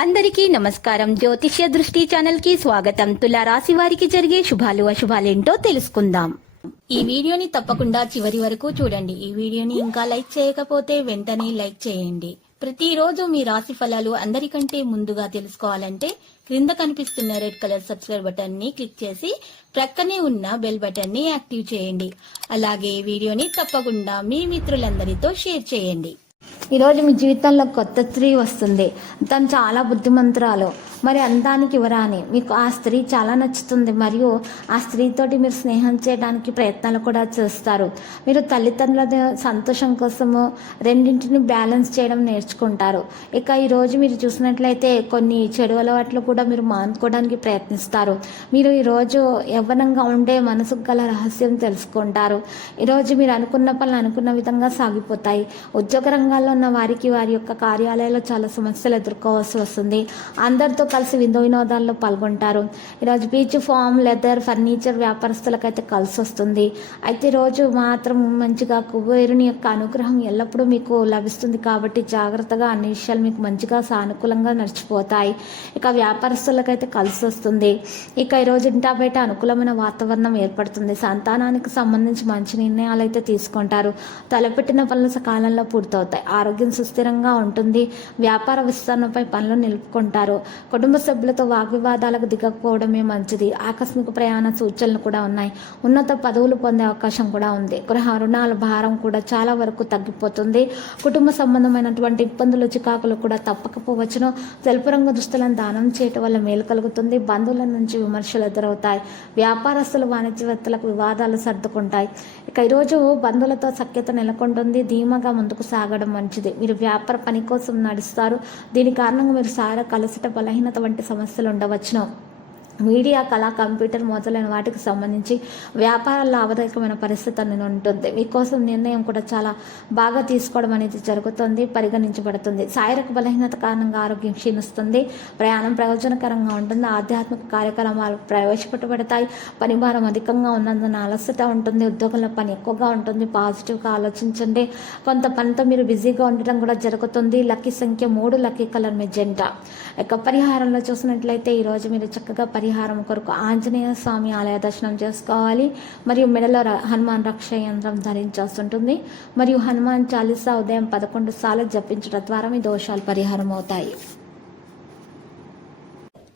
అందరికీ నమస్కారం. జ్యోతిష్య దృష్టి ఛానల్ కి స్వాగతం. తులా రాశి వారికి జరిగే శుభాలు అశుభాలేంటో తెలుసుకుందాం. ఈ వీడియోని తప్పకుండా చివరి వరకు చూడండి. ఈ వీడియోని ఇంకా లైక్ చేయకపోతే వెంటనే లైక్ చేయండి. ప్రతిరోజు మీ రాశి ఫలాలు అందరికంటే ముందుగా తెలుసుకోవాలంటే క్రింద కనిపిస్తున్న రెడ్ కలర్ సబ్స్క్రైబ్ బటన్ ని క్లిక్ చేసి ప్రక్కనే ఉన్న బెల్ బటన్ ని యాక్టివ్ చేయండి. అలాగే వీడియోని తప్పకుండా మీ మిత్రులందరితో షేర్ చేయండి. ఈరోజు మీ జీవితంలో కొత్త స్త్రీ వస్తుంది. తను చాలా బుద్ధిమంతురాలు, మరి అందానికి వరాని. మీకు ఆ స్త్రీ చాలా నచ్చుతుంది మరియు ఆ స్త్రీతోటి మీరు స్నేహం చేయడానికి ప్రయత్నాలు కూడా చేస్తారు. మీరు తల్లిదండ్రుల సంతోషం కోసము రెండింటిని బ్యాలెన్స్ చేయడం నేర్చుకుంటారు. ఇక ఈరోజు మీరు చూసినట్లయితే కొన్ని చెడు అలవాట్లు కూడా మీరు మానుకోవడానికి ప్రయత్నిస్తారు. మీరు ఈరోజు యవ్వనంగా ఉండే మనసుకు గల రహస్యం తెలుసుకుంటారు. ఈరోజు మీరు అనుకున్న పనులు అనుకున్న విధంగా సాగిపోతాయి. ఉద్యోగ రంగాల్లో ఉన్న వారికి వారి యొక్క కార్యాలయాల్లో చాలా సమస్యలు ఎదుర్కోవాల్సి వస్తుంది. అందరితో కలిసి వినోదాల్లో పాల్గొంటారు. ఈరోజు బీచ్, ఫామ్, లెదర్, ఫర్నిచర్ వ్యాపారస్తులకైతే కలిసి వస్తుంది. అయితే రోజు మాత్రం మంచిగా కుబేరుని యొక్క అనుగ్రహం ఎల్లప్పుడూ మీకు లభిస్తుంది కాబట్టి జాగ్రత్తగా అన్ని విషయాలు మీకు మంచిగా సానుకూలంగా నడిచిపోతాయి. ఇక వ్యాపారస్తులకైతే కలిసి వస్తుంది. ఇక ఈరోజు ఇంటా బయట అనుకూలమైన వాతావరణం ఏర్పడుతుంది. సంతానానికి సంబంధించి మంచి నిర్ణయాలు అయితే తీసుకుంటారు. తలపెట్టిన పనులు సకాలంలో పూర్తవుతాయి. ఆరోగ్యం సుస్థిరంగా ఉంటుంది. వ్యాపార విస్తరణపై పనులు నిలుపుకుంటారు. కుటుంబ సభ్యులతో వాగ్వివాదాలకు దిగకపోవడమే మంచిది. ఆకస్మిక ప్రయాణ సూచనలు కూడా ఉన్నాయి. ఉన్నత పదవులు పొందే అవకాశం కూడా ఉంది. గృహ రుణాల భారం కూడా చాలా వరకు తగ్గిపోతుంది. కుటుంబ సంబంధమైనటువంటి ఇబ్బందులు, చికాకులు కూడా తప్పకపోవచ్చును. తెలుపు రంగు దుస్తులను దానం చేయటం వల్ల మేలు కలుగుతుంది. బంధువుల నుంచి విమర్శలు ఎదురవుతాయి. వ్యాపారస్తులు, వాణిజ్యవేత్తలకు వివాదాలు సర్దుకుంటాయి. ఇక ఈరోజు బంధువులతో సఖ్యత నెలకొంటుంది. ధీమాగా ముందుకు సాగడం మంచిది. మీరు వ్యాపార పని కోసం నడుస్తారు. దీని కారణంగా మీరు కలసట, బలహీనత వంటి సమస్యలు ఉండవచ్చును. మీడియా, కళ, కంప్యూటర్ మొదలైన వాటికి సంబంధించి వ్యాపార లాభదాయకమైన పరిస్థితి అనేది ఉంటుంది. మీకోసం నిర్ణయం కూడా చాలా బాగా తీసుకోవడం అనేది జరుగుతుంది, పరిగణించబడుతుంది. శారీరక బలహీనత కారణంగా ఆరోగ్యం క్షీణిస్తుంది. ప్రయాణం ప్రయోజనకరంగా ఉంటుంది. ఆధ్యాత్మిక కార్యక్రమాలు ప్రవేశపెట్టబడతాయి. పని భారం అధికంగా ఉన్నందున అలసట ఉంటుంది. ఉద్యోగంలో పని ఎక్కువగా ఉంటుంది. పాజిటివ్గా ఆలోచించండి. కొంత పనితో మీరు బిజీగా ఉండటం కూడా జరుగుతుంది. లక్కీ సంఖ్య 3, లక్కీ కలర్ మెజెంటా. ఇక పరిహారంలో చూసినట్లయితే ఈరోజు మీరు చక్కగా పరిహారం కొరకు ఆంజనేయ స్వామి ఆలయ దర్శనం చేసుకోవాలి. మరియు మెడలో హనుమాన్ రక్ష యంత్రం ధరించాల్సి ఉంటుంది. మరియు హనుమాన్ చాలీసా ఉదయం 11 సార్లు జపించడం ద్వారా మీ దోషాలు పరిహారం అవుతాయి.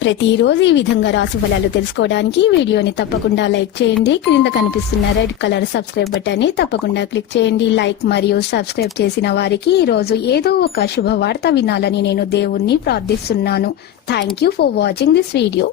ప్రతిరోజు ఈ విధంగా రాశి ఫలాలు తెలుసుకోవడానికి వీడియోని తప్పకుండా లైక్ చేయండి. క్రింద కనిపిస్తున్న రెడ్ కలర్ సబ్స్క్రైబ్ బటన్ ని తప్పకుండా క్లిక్ చేయండి. లైక్ మరియు సబ్స్క్రైబ్ చేసిన వారికి ఈ రోజు ఏదో ఒక శుభవార్త వినాలని నేను దేవుణ్ణి ప్రార్థిస్తున్నాను. Thank you for watching this video.